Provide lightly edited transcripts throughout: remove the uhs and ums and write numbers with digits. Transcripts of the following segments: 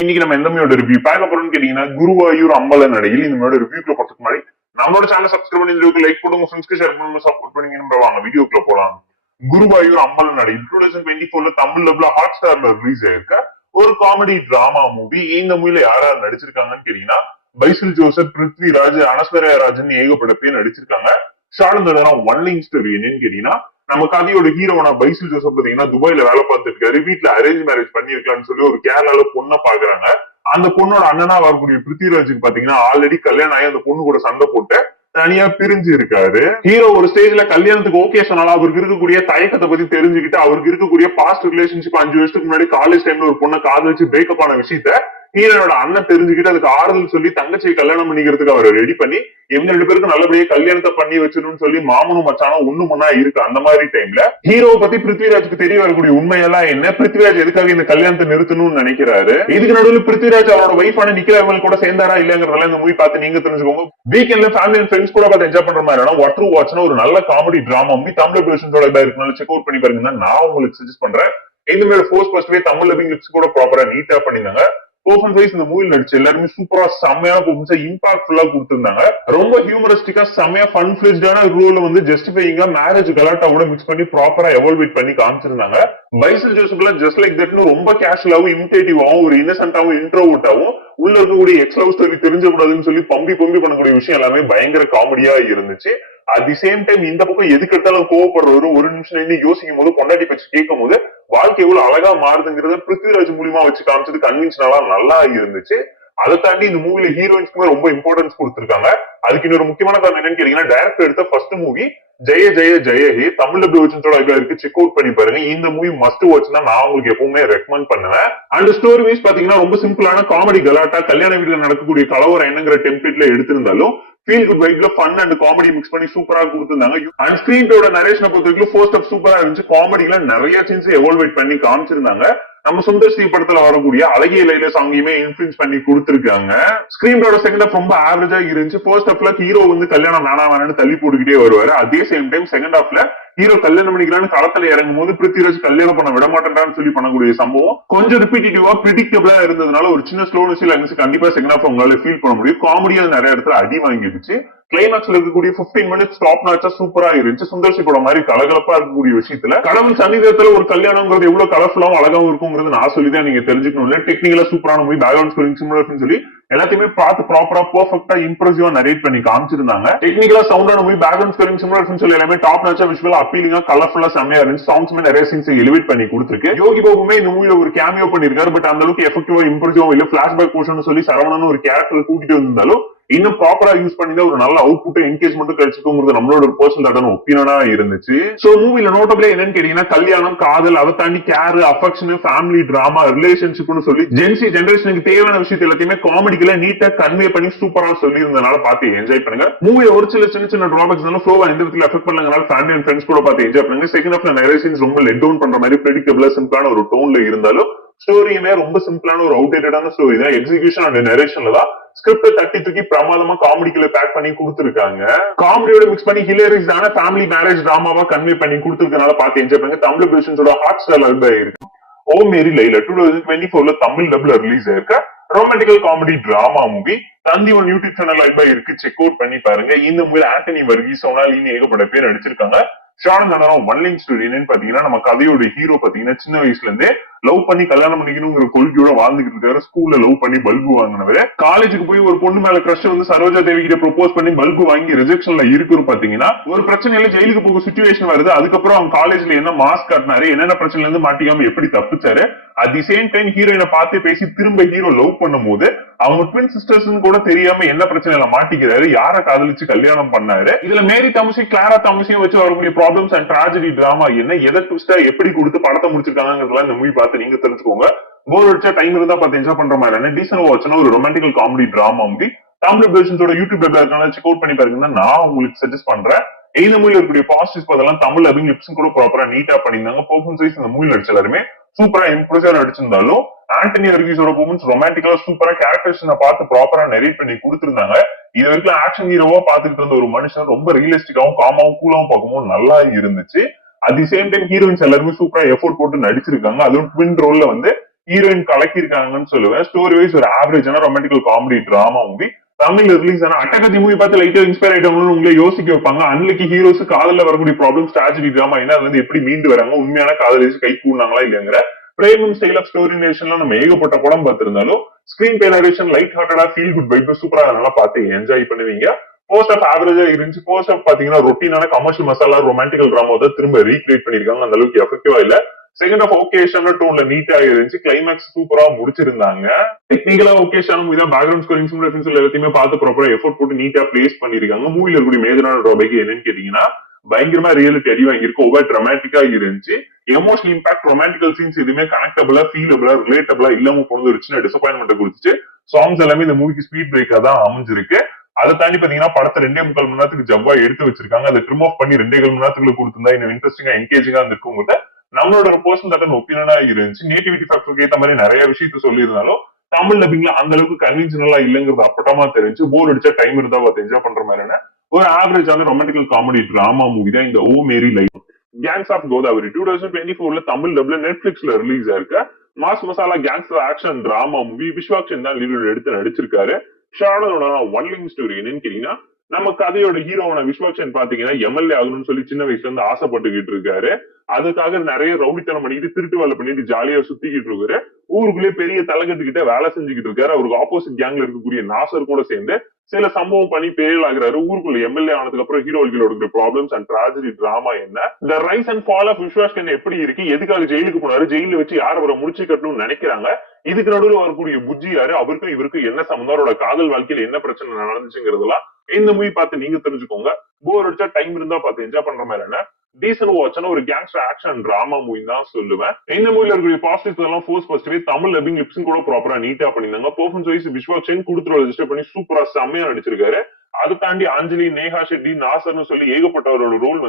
இன்னைக்கு நம்ம எந்த மூவியோட ரிவ்யூ பார்க்க போறோம்னு கேட்டீங்கன்னா குருவாயூர் அம்பல நடையில் இந்த மூவியோட ரிவ்யூக்குள்ள போறதுக்கு முன்னாடி நம்மளோட சேனல் சப்ஸ்கிரைப் பண்ணி இந்த லைக் போடுங்க, ஃப்ரெண்ட்ஸ்க்கு ஷேர் பண்ணுங்க, சப்போர்ட் பண்ணீங்க. நம்ம வாங்க வீடியோக்குள்ள போலாம். குருவாயூர் அம்பல நடையில் 2024 தமிழ் டப்ல ஹாட் ஸ்டார்ல ரிலீஸ் ஆயிருக்க ஒரு காமெடி டிராமா மூவி. இந்த மூவில யார் யார் நடிச்சிருக்காங்கன்னு கேட்டீங்கன்னா பைசல் ஜோசப், பிருத்விராஜ், அனஸ்வரயா ராஜன் ஏகப்பட்ட பேர் நடிச்சிருக்காங்க. ஷார்ட் ஒன்லிங் ஸ்டோரி என்னன்னு கேட்டீங்கன்னா நம்ம கதையோட ஹீரோனா பைசல் ஜோசப் பாத்தீங்கன்னா துபாயில வேலை பார்த்துட்டு இருக்காரு. வீட்டுல அரேஞ்ச் மேரேஜ் பண்ணிருக்கலாம்னு சொல்லி ஒரு கேரளால பொண்ணை பாக்குறாங்க. அந்த பொண்ணோட அண்ணனா வரக்கூடிய பிருத்திவிராஜுக்கு பாத்தீங்கன்னா ஆல்ரெடி கல்யாணம் ஆகி அந்த பொண்ணு கூட சண்டை போட்டு தனியா பிரிஞ்சு இருக்காரு. ஹீரோ ஒரு ஸ்டேஜ்ல கல்யாணத்துக்கு ஓகே சொன்னாலும் அவருக்கு இருக்கக்கூடிய தயக்கத்தை பத்தி தெரிஞ்சுக்கிட்டு அவருக்கு இருக்கக்கூடிய பாஸ்ட் ரிலேஷன்ஷிப் 5 வருஷத்துக்கு முன்னாடி காலேஜ் டைம்ல ஒரு பொண்ணை காதலிச்சு பிரேக்கப் ஆன விஷயத்த ஹீரோனோட அண்ணன் தெரிஞ்சுக்கிட்டு அதுக்கு ஆறுதல் சொல்லி தங்கச்சியை கல்யாணம் பண்ணிக்கிறதுக்கு அவரை ரெடி பண்ணி இவங்க 2 பேருக்கு நல்லபடியா கல்யாணத்தை பண்ணி வச்சிடணும்னு சொல்லி மாமனும் மச்சானும் ஒண்ணு முன்னா இருக்கு. அந்த மாதிரி டைம்ல ஹீரோவை பத்தி பிருத்விராஜுக்கு தெரிய வரக்கூடிய உண்மையெல்லாம் என்ன, பிருத்விராஜ் எதுக்காக இந்த கல்யாணத்தை நிறுத்தணும்னு நினைக்கிறாரு, இதுக்கு நடுவில் பிருத்விராஜ் அவரோட வைஃபான நிக்கிலா கூட சேர்ந்தாரா இல்லங்கிறதெல்லாம் இந்த மூவி பார்த்து நீங்க தெரிஞ்சுக்கோங்க. வீக்கெண்ட்ல ஃபேமிலி அண்ட் ஃப்ரெண்ட்ஸ் கூட பார்த்து என்ஜாய் பண்ற மாதிரி வாட் ட்ரூ வாட்ச்னா ஒரு நல்ல காமெடி டிராமா மூவி தமிழ் வெர்ஷனோட இருக்குனால செக் அவுட் பண்ணி பாருங்க. நான் உங்களுக்கு சஜஸ்ட் பண்றேன். இந்த மாதிரி ஃபர்ஸ்ட் தமிழ் டப்பிங் லிப்ஸ் கூட ப்ராப்பரா நீட்டா பண்ணிருந்தாங்க. பெர்ஃபார்மன்ஸ் வைஸ் இந்த மூவில நடிச்சு எல்லாருமே சூப்பரா செம்மையான பெர்ஃபார்மன்ஸ் இம்பாக்ட்ஃபுல்லா கொடுத்திருந்தாங்க. ரொம்ப ஹியூமரிஸ்டிக்கா செம்மையா ஃபன் ஃபிளிஷ்டான ரோல் வந்து ஜஸ்டிஃபையிங்கா மேரேஜ் கலாட்டா கூட மிக்ஸ் பண்ணி ப்ராப்பரா எவால்வேட் பண்ணி காமிச்சிருந்தாங்க. பைசல் ஜோசப்ல ஜஸ்ட் லைக் தட்னு ரொம்ப கேஷுவலாவும் இமிடேட்டிவாவும் ஒரு இன்னசென்ட்டாவும் இன்ட்ரோவர்ட்டாவும் உள்ள இருக்கக்கூடிய எக்ஸ் லவ் ஸ்டோரி தெரிஞ்சக்கூடாதுன்னு சொல்லி பம்பி பண்ணக்கூடிய விஷயம் எல்லாமே பயங்கர காமெடியா இருந்துச்சு. அட் தி சேம் டைம் இந்த பக்கம் எதுக்கு எடுத்தாலும் கோவப்படுறவரும் ஒரு நிமிஷம் நின்று யோசிக்கும் போது பொண்டாட்டி பச்சு கேட்கும் போது வாழ்க்கை எவ்வளவு அழகா மாறுதுங்கிறத பிருத்விராஜ் மூலியமா வச்சு காமிச்சது கன்வின்ஷனலா நல்லா இருந்துச்சு. அதை தாண்டி இந்த மூவில ஹீரோயின்ஸ்க்குமே ரொம்ப இம்பார்ட்டன்ஸ் கொடுத்திருக்காங்க. அதுக்கு இன்னொரு முக்கியமான காரணம் என்னன்னு கேட்டீங்கன்னா டைரக்டர் எடுத்த ஃபர்ஸ்ட் மூவி ஜெய ஜெய ஜெய ஹே தமிழ் டப்ளியூச்சோட இருக்கு. செக் அவுட் பண்ணி பாருங்க. இந்த மூவி மஸ்ட் வாட்ச் தான் நான் உங்களுக்கு எப்பவுமே ரெக்கமெண்ட் பண்ணுவேன். அண்ட் ஸ்டோரி வைஸ் பாத்தீங்கன்னா ரொம்ப சிம்பிளான காமெடி கலாட்டா கல்யாண வீட்டுல நடக்கக்கூடிய கலவரம் என்னங்கிற டெம்ப்ளேட்ல எடுத்திருந்தாலும் ஃபீல் குட் வைப்ல ஃபன் அண்ட் காமெடி மிக்ஸ் பண்ணி சூப்பரா கொடுத்திருந்தாங்க. அண்ட் ஸ்கிரீன் பிளேயோட நரேஷனை பொறுத்த வரைக்கும் ஃபர்ஸ்ட் ஸ்டெப் சூப்பரா இருந்துச்சு. காமெடியில நிறைய சீன்ஸ் எவால்வேட் பண்ணி காமிச்சிருந்தாங்க. நம்ம சுந்தர் சி படத்துல வரக்கூடிய அழகிய லைல சாங்கையுமே இன்ஃபுளுன்ஸ் பண்ணி கொடுத்திருக்காங்க. ஸ்கிரீன் பிளேயோட செகண்ட் ஹாஃப் ரொம்ப ஆவரேஜா இருந்துச்சு. ஃபர்ஸ்ட் ஹாஃப்ல ஹீரோ வந்து கல்யாணம் வேணான்னு தள்ளி போட்டுக்கிட்டே வருவாரு. அதே சேம் டைம் செகண்ட் ஹாஃப்ல ஹீரோ கல்யாணம் பண்ணிக்கிறான்னு களத்துல இறங்கும் போது பிருத்விராஜ் கல்யாணம் பண்ண விட மாட்டேன்றான்னு சொல்லி பண்ணக்கூடிய சம்பவம் கொஞ்சம் ரிப்பீட்டிவா பிரிடிக்டபிளா இருந்ததுனால ஒரு சின்ன ஸ்லோனஸ் கண்டிப்பா செகண்ட் ஹாஃப் உங்களால ஃபீல் பண்ண முடியும். காமெடியா நிறைய இடத்துல அடி வாங்கிடுச்சு. கிளைமாக்ஸ்ல இருக்கக்கூடிய 15 மினிட்ஸ் டாப் நாச்சா சூப்பரா இருந்துச்சு. சுந்தர்சி படம் மாதிரி கலகலப்பா இருக்கக்கூடிய விஷயத்துல கடவுள் சன்னிதத்துல ஒரு கல்யாணம்ங்கிறது எவ்வளவு கலர்ஃபுல்லாவும் அழகாவும் இருக்குங்கிறது நான் சொல்லிதான் நீங்க தெரிஞ்சுக்கணும். டெக்னிக்கலா சூப்பரான மூவி, பேக்ரவுண்ட் ஸ்கோரிங் சிமிலர்னு சொல்லி எல்லாத்தையுமே பார்த்து ப்ராப்பரா பெர்ஃபெக்ட்டா இம்ப்ரெசிவா நரேட் பண்ணி காமிச்சிருந்தாங்க. டெக்னிக்கலா சவுண்டான மூவி, பேக்ரவுண்ட் ஸ்கோரிங் சிமிலர்னு சொல்லி எல்லாமே டாப் நாச்சா விஷுவலா அப்பீலிங்கா கலர்ஃபுல்லா செம்மையா இருந்துச்சு. சாங்ஸ்மே நிறைய சீன்ஸ் எலிவேட் பண்ணி கொடுத்திருக்கு. யோகி பாபுமே இந்த மூவில ஒரு கேமியோ பண்ணிருக்காரு. பட் அந்த அளவுக்கு எஃபெக்டிவா இம்ப்ரெசிவா இல்ல. பிளாஷ்பேக் போர்ஷன் சொல்லி சரவணன் ஒரு கேரக்டர் கூட்டிட்டு வந்தாலும் இன்னும் ப்ராப்பரா யூஸ் பண்ணி ஒரு நல்ல அவுட்புட் என்கேஜ்மெண்ட் கிடைச்சிருக்குங்கிறது நம்மளோட ஒரு பர்சனல் ஒப்பீனியனா இருந்துச்சு. சோ மூவில நோட்டபிளே என்னன்னு கேட்டீங்கன்னா கல்யாணம், காதல், அதை தாண்டி கேர், அஃபெக்ஷன், ஃபேமிலி டிராமா, ரிலேஷன்ஷிப்னு சொல்லி ஜென்சி ஜெனரேஷனுக்கு தேவையான விஷயத்தை எல்லாத்தையுமே காமெடிக்கல நீட்டா கன்வே பண்ணி சூப்பரா சொல்லி இருந்தனால பார்த்து என்ஜாய் பண்ணுங்க. மூவி ஒரு சின்ன சின்ன டிராபேக்ஸ் ஃப்ளோவா எந்த விதத்துல எஃபெக்ட் பண்ணலங்கனால ஃபேமிலி அண்ட் ஃப்ரெண்ட்ஸ் கூட பார்த்து என்ஜாய் பண்ணுங்க. செகண்ட் ஹாஃப்ல நிறைய சீன்ஸ் ரொம்ப லெட் டவுன் பண்ற மாதிரி பிரெடிக்டபிளா சிம்பிளான ஒரு டோன்ல இருந்தாலும் ஸ்டோரியுமே ரொம்ப சிம்பிளான ஒரு அவுடேட்டடான ஸ்டோரி தான். எக்ஸிகியூஷன் அண்ட் நரேஷன்ல தான் ஸ்கிரிப்ட தட்டி தூக்கி பிரமாதமா காமெடிக்குள்ள பேக் பண்ணி கொடுத்திருக்காங்க. காமெடியோட மிக்ஸ் பண்ணி ஹிலேரியஸான ஃபேமிலி மேரேஜ் டிராமாவா கன்வே பண்ணி கொடுத்திருக்கனால பார்த்து என்ஜாய் பண்ணுங்க. தமிழ் வெர்ஷன்ஸோட ஹாட் ஸ்டார் இருக்கு ஓ மேரி லைலா 2024 தமிழ் டப்ல ரிலீஸ் ஆயிருக்க romantical comedy drama movie Thanthi one YouTube channel இருக்கு. செக் அவுட் பண்ணி பாருங்க. இந்த மூவில ஆண்டனி வர்கீஸ், சோனாலின்னு ஏகப்பட்ட பேர் நடிச்சிருக்காங்க. ஒன்லிங் ஸ்டோரி என்னன்னு பாத்தீங்கன்னா நம்ம கதையோட ஹீரோ பாத்தீங்கன்னா சின்ன வயசுல இருந்தே லவ் பண்ணி கல்யாணம் பண்ணிக்கணுங்கிற கொள்கையோட வாழ்ந்துகிட்டு இருக்காரு. ஸ்கூல்ல லவ் பண்ணி பல்பு வாங்கினவரு காலேஜுக்கு போய் ஒரு பொண்ணு மேல கிரஷ் வந்து சரோஜா தேவி கிட்ட ப்ரொபோஸ் பண்ணி பல்பு வாங்கி ரிஜெக்ஷன்ல இருக்கு. பாத்தீங்கன்னா ஒரு பிரச்சனையில ஜெயிலுக்கு போக சிச்சுவேஷன் வருது. அதுக்கப்புறம் அவங்க காலேஜ்ல என்ன மாஸ்க் காட்டினாரு, என்னென்ன பிரச்சனைல இருந்து மாட்டிக்காம எப்படி தப்பிச்சாரு. அட் தி சேம் டைம் ஹீரோயினை பார்த்து பேசி திரும்ப ஹீரோ லவ் பண்ணும் போது அவங்க ட்வின் சிஸ்டர்ஸ் கூட தெரியாம என்ன பிரச்சனையில மாட்டிக்கிறாரு, யார காதலிச்சு கல்யாணம் பண்ணாரு. இதுல மேரி தாமஸையும் கிளாரா தாமஸையும் வச்சு வரக்கூடிய ப்ராப்ளம்ஸ் அண்ட் ட்ராஜடி டிராமா என்ன, எதை ட்விஸ்டா எப்படி கொடுத்து படத்தை முடிச்சிருக்காங்கிறதுலாம் இந்த மூவி பார்த்து நீங்க தெரிஞ்சுக்கோங்க. போர் அடிச்சா டைம் இருந்தா பார்த்து என்ஜாய் பண்ற மாதிரி டீசன்ட் வாட்ச்னா ஒரு romantical comedy drama movie Tamil வெர்ஷன்ஸோட யூடியூப் இருக்காங்க. செக் அவுட் பண்ணி பாருங்கன்னா நான் உங்களுக்கு சஜஸ்ட் பண்றேன். இந்த மூவில இருக்கக்கூடிய பாசிட்டிவ்ஸ் அதெல்லாம் தமிழ் டப்பிங் லிப்ஸ் கூட ப்ராப்பரா நீட்டா பண்ணிருந்தாங்க. பெர்ஃபார்மன்ஸ் வைஸ் இந்த மூவில நடிச்ச எல்லாருமே சூப்பரா இம்ப்ரெசிவா நடிச்சிருந்தாலும் ஆண்டனி வர்கீஸோட பெர்ஃபார்மன்ஸ் ரொமான்டிக்கலா சூப்பரா கேரக்டர்ஸ் பார்த்து ப்ராப்பரா நரேட் பண்ணி கொடுத்திருந்தாங்க. இது வரைக்கும் ஆக்ஷன் ஹீரோவா பாத்துக்கிட்டு இருந்த ஒரு மனுஷன் ரொம்ப ரியலிஸ்டிக்காவும் காமாவும் கூலாவும் பார்க்கும்போது நல்லா இருந்துச்சு. At the same time heroines எல்லாருமே சூப்பரா எஃபோர்ட் போட்டு நடிச்சிருக்காங்க. அதுவும் ட்வின் ரோல்ல வந்து ஹீரோயின் கலக்கிருக்காங்கன்னு சொல்லுவேன். ஸ்டோரி வைஸ் ஒரு ஆவரேஜான ரொமான்டிக்கல் காமெடி டிராமா மூவி. தமிழ்ல ரிலீஸ் ஆன அட்டகத்தி மூவி பார்த்து லைட்டா இன்ஸ்பயர் ஆயிட்டவங்க உங்களை யோசிக்க வைப்பாங்க. அன்னைக்கு ஹீரோஸ் காதல்ல வரக்கூடிய ப்ராப்ளம் ட்ராஜடி டிராமா என்ன, அதுல இருந்து எப்படி மீண்டு வராங்க, உண்மையான காதல் கை கூடாங்களா இல்லையாங்கிற பிரேமும் ஸ்டைல் ஆஃப் ஸ்டோரி நேஷன்ல நம்ம ஏகப்பட்ட படம் பார்த்திருந்தாலும் ஸ்கிரீன் பே நரேஷன் லைட் ஹார்ட்டடா ஃபீல் குட் வைப் சூப்பரா நல்லா பார்த்து என்ஜாய் பண்ணுவீங்க. போஸ்ட் ஆஃப் ஆவரேஜா இருந்துச்சு. போஸ்ட் ஆஃப் பாத்தீங்கன்னா ரொட்டீனான கமர்ஷியல் மசாலா ரொமான்டிக்கல் டிராமா தான் திரும்ப ரீக்ரியேட் பண்ணிருக்காங்க. அந்த அளவுக்கு எஃபெக்டிவா இல்ல. செகண்ட் ஆஃப் ஓகேஷன் டோன்ல நீட்டா இருந்துச்சு. கிளைமேக்ஸ் சூப்பரா முடிச்சிருந்தாங்க. டெக்னிக்கலா ஓகேஷன் இதான் பேக்ரவுண்ட் ஸ்கோரிங் சிமுலேஷன்ஸ் எல்லாத்தையுமே பார்த்து ப்ராப்பரா எஃபோர்ட் போட்டு நீட்டா பிளேஸ் பண்ணிருக்காங்க. மூவில இருக்கக்கூடிய மேஜரான ட்ராபேக் என்னன்னு கேட்டீங்கன்னா பயங்கரமா ரியாலிட்டி அடி வாங்கியிருக்கு. ஓவர் டிராமாட்டிக்கா இருந்துச்சு. எமோஷனல் இம்பாக்ட் ரொமான்டிக்கல் சீன்ஸ் எதுவுமே கனெக்டபிளா ஃபீலபிளா ரிலேட்டபிளா இல்லாம போனது ஒரு சின்ன டிசப்பாயின்மெண்ட் கொடுத்துச்சு. சாங்ஸ் எல்லாமே இந்த மூவிக்கு ஸ்பீட் பிரேக்கா தான் அமைஞ்சிருக்கு. அதை தாண்டி பாத்தீங்கன்னா படத்தை 2.25 மணி நேரத்துக்கு ஜவ்வா எடுத்து வச்சிருக்காங்க. அதை ட்ரிம் ஆஃப் பண்ணி 2.25 மணி நேரத்துக்குள்ள கொடுத்திருந்தா இன்னும் இன்ட்ரெஸ்டிங்கா என்கேஜிங்கா இருந்திருக்கும். நம்மளோட பர்சனல் தட்டன் ஒப்பீனியனா இருந்துச்சு. நேட்டிவிட்டி ஃபேக்டருக்கு ஏற்ற மாதிரி நிறைய விஷயத்த சொல்லியிருந்தாலும் தமிழ் டப்பிங்ல அந்த அளவுக்கு கன்வென்ஷனலா இல்லங்கிறது அப்பட்டமா தெரிஞ்சு போர் அடிச்சா டைம் இருந்தா பார்த்து என்ஜாய் பண்ற மாதிரியான ஒரு ஆவரேஜான ரொமான்டிக்கல் காமெடி டிராமா மூவி தான் இந்த oh Meri life. Gangs of Godavari 2024 Tamil டப்ல நெட்ஃபிளிக்ஸ்ல ரிலீஸ் ஆயிருக்க mass masala gangster action drama movie. Vishwaksen தான் லீடர் எடுத்து நடிச்சிருக்காரு. ஷானோட ஒன்லிங் ஸ்டோரி என்னன்னு கேட்டீங்கன்னா நம்ம கதையோட ஹீரோவான விஸ்வாக்சன் பாத்தீங்கன்னா எம்எல்ஏ ஆகணும்னு சொல்லி சின்ன வயசுல இருந்து ஆசைப்பட்டுக்கிட்டு இருக்காரு. அதுக்காக நிறைய ரவுடித்தனம் பண்ணிட்டு திருட்டு வேலை பண்ணிட்டு ஜாலியா சுத்திக்கிட்டு இருக்காரு. ஊருக்குள்ளே பெரிய தலைகட்டுக்கிட்ட வேலை செஞ்சுக்கிட்டு இருக்காரு. அவருக்கு ஆப்போசிட் கேங்ல இருக்கக்கூடிய நாசர் கூட சேர்ந்து சில சம்பவம் பண்ணி பேரல் ஆகுறாரு. ஊருக்குள்ள எம்எல்ஏ ஆனதுக்கு அப்புறம் ஹீரோக்களோட ப்ராப்ளம்ஸ் அண்ட் ட்ராஜடி டிராமா என்ன, the rise and fall of விஸ்வாஸ்கன் எப்படி இருக்கு, எதுக்காக ஜெயிலுக்கு போனாரு, ஜெயில வச்சு யார் அவரை முடிச்சு கட்டணும்னு நினைக்கிறாங்க, இதுக்கு நடுவில் வரக்கூடிய புஜ்ஜி யாரு, அவருக்கும் இவருக்கும் என்ன சம்பந்தம், அவரோட காதல் வாழ்க்கையில என்ன பிரச்சனை நடந்துச்சுங்கிறதுலாம் இந்த மூவி பார்த்து நீங்க தெரிஞ்சுக்கோங்க. போர் அடிச்சா டைம் இருந்தா பார்த்து என்ஜாய் பண்ற மாதிரி என்ன டீசன்ட் வாட்ச்னா ஒரு கேங்ஸ்டர் ஆக்ஷன் டிராமா மூவி தான் சொல்லுவேன். இந்த மூவில இருக்கக்கூடிய பாசிட்டிவ்ஸ் எல்லாம் ஃபோர்ஸ் ஃபர்ஸ்ட்வே தமிழ் டப்பிங் லிப்ஸிங் கூட ப்ராப்பரா நீட்டா பண்ணிருந்தாங்க. பெர்ஃபார்மன்ஸ் வைஸ் விஸ்வாக்சன் கொடுத்துரு ரெஜிஸ்டர் பண்ணி சூப்பரா செம்மையா நடிச்சிருக்காரு. அதை தாண்டி அஞ்சலி, நேஹா ஷெட்டி, நாசர்னு சொல்லி ஏகப்பட்டவரோட ரோல்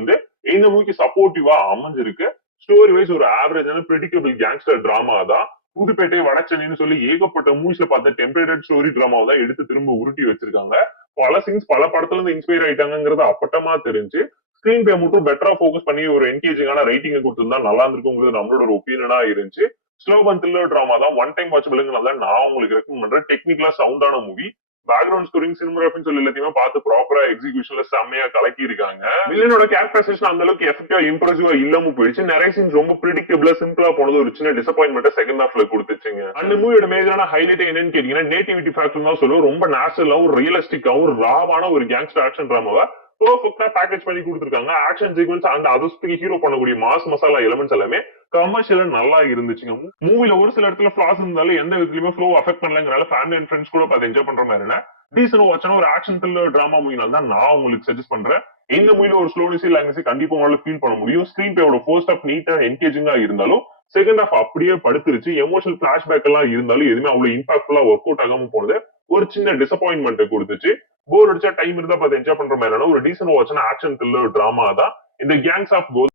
இந்த மூவிக்கு சப்போர்ட்டிவா அமைஞ்சிருக்கு. ஸ்டோரி வைஸ் ஒரு ஆவரேஜான பிரெடிக்டபிள் கேங்ஸ்டர் டிராமா தான். புதுப்பேட்டை, வடச்சென்னைன்னு சொல்லி ஏகப்பட்ட மூவிஸ்ல பார்த்த டெம்பரேட்டட் ஸ்டோரி டிராமாவை தான் எடுத்து திரும்ப உருட்டி வச்சிருக்காங்க. பல சீன்ஸ் பல படத்துல இருந்து இன்ஸ்பயர் ஆயிட்டாங்கிறது அப்பட்டமா தெரிஞ்சு ஸ்கிரீன் பே மட்டும் பெட்டரா போக்கஸ் பண்ணி ஒரு என்கேஜிங்கான ரைட்டிங் கொடுத்திருந்தா நல்லா இருந்திருக்கும். நம்மளோட ஒரு ஒப்பீனியனா இருந்துச்சு. ஸ்லோ அண்ட் த்ரில்லர் டிராமா தான். ஒன் டைம் வாட்சபிள்ங்கிறத நான் உங்களுக்கு ரெக்கமெண்ட் பண்றேன். டெக்னிக்கலா சவுண்டான மூவி. பேக்ரவுண்ட் ஸ்கோரிங், சினிமோகிராஃபின்னு சொல்லி எல்லாத்தையுமே பார்த்து ப்ராப்பரா எக்ஸிகியூஷன்ல செம்மையா கலக்கி இருக்காங்க. வில்லனோட கேரக்டரைசேஷன் அந்த அளவுக்கு எஃபெக்டிவா இம்ப்ரெசிவா இல்லாம போயிடுச்சு. நிறைய சீன்ஸ் ரொம்ப பிரிடிக்டபிளா சிம்பிளா போனது ஒரு சின்ன டிசப்பாயின்மெண்ட் செகண்ட் ஹாஃப்ல கொடுத்துச்சுங்க. அந்த மூவியோட மேஜரான ஹைலைட் என்னன்னு கேட்டீங்கன்னா நேட்டிவிட்டி ஃபேக்டர் தான் சொல்லுவோம். ரொம்ப நேச்சுரலாவும் ரியலிஸ்டிக்காவும் ராவான ஒரு கேங்ஸ்டர் ஆக்ஷன் டிராமாவை பெர்ஃபெக்ட்டா பேக்கேஜ் பண்ணி கொடுத்துருக்காங்க. ஆக்ஷன் சீக்வன்ஸ் அந்த அதர்ஸ்க்கு ஹீரோ பண்ணக்கூடிய மாஸ் மசாலா எலிமெண்ட்ஸ் எல்லாமே கமர்ஷியலா நல்லா இருந்துச்சுங்க. மூவில ஒரு சில இடத்துல ஃபிளாஸ் இருந்தாலும் எந்த விதத்துலயுமே ஃப்ளோ அஃபெக்ட் பண்ணலங்கனால ஃபேமிலி அண்ட் ஃப்ரெண்ட்ஸ் கூட பார்த்து என்ஜாய் பண்ற மாதிரி டீசன்ட் வாட்ச்னா ஒரு ஆக்ஷன் த்ரில்லர் டிராமா மூவினால தான் நான் உங்களுக்கு சஜஸ்ட் பண்றேன். இந்த மூவில ஒரு ஸ்லோனசி லாங்குவேஜ் கண்டிப்பா உங்களால ஃபீல் பண்ண முடியும். ஸ்கிரீன் பேயோட ஃபர்ஸ்ட் ஹாஃப் நீட்டா என்கேஜிங்கா இருந்தாலும் செகண்ட் ஹாஃப் அப்படியே படுத்துருச்சு. எமோஷனல் பிளாஷ்பேக் எல்லாம் இருந்தாலும் எதுவுமே அவ்வளவு இம்பாக்ட்ஃபுல்லா ஒர்க் அவுட் ஆகாம போனது ஒரு சின்ன டிசப்பாயின்மெண்ட் கொடுத்துச்சு. போர் அடிச்சா டைம் இருந்தா பார்த்து என்ஜாய் பண்ற மாதிரியான ஒரு டீசன்ட் வாட்ச்னா ஆக்ஷன் த்ரில்லர் டிராமா தான் இந்த கேங்ஸ் ஆஃப்